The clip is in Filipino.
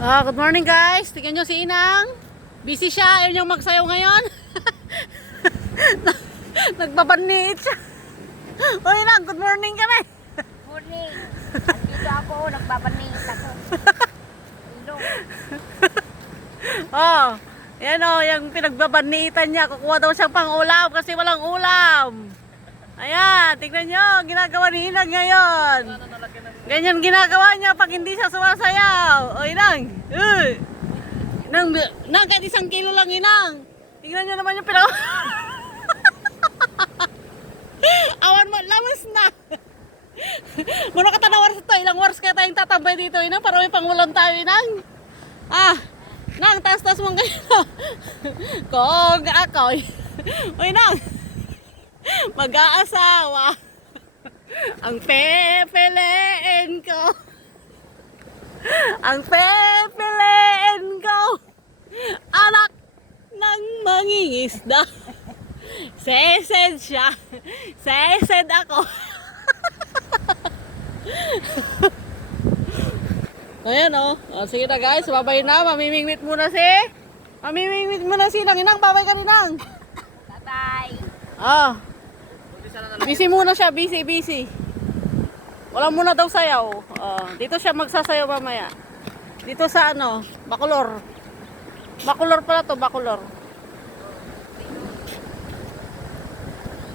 Good morning guys. Tingnan nyo si Inang. Busy siya. Ayaw niyang magsayaw ngayon. Nagbabaniit siya. O Inang, good morning kami. Morning. Andito ako, nagbabanit ako. Ilong. Yan yung pinagbabanitan niya. Kukuha daw siyang pang ulam kasi walang ulam. Ayan, tingnan nyo. Ginagawa ni Inang ngayon. Ganyan ginagawa niya pag hindi siya sumasayaw. O Inang. Inang, kahit 1 kilo lang Inang. Tingnan nyo naman yung awan mo, lawas na. Muna ka tanawar sa to. Ilang wars kaya tayong tatambay dito Inang para may pangulam tayo Inang. Nang, taas-taas mong ganyan. Kung ako. O Inang. Mag-aasawa. Ang pepelein ko. Ang pepelein ko. Anak ng mangingisda. Sesed siya. Sesed ako. Ayan sige na guys, babay na. Mamimingwit muna si Inang. Babay ka rin Inang. Bye-bye. Busy muna siya, busy. Wala muna daw sayaw. Dito siya magsasayaw mamaya. Dito sa Bacolor. Bacolor pala to, Bacolor.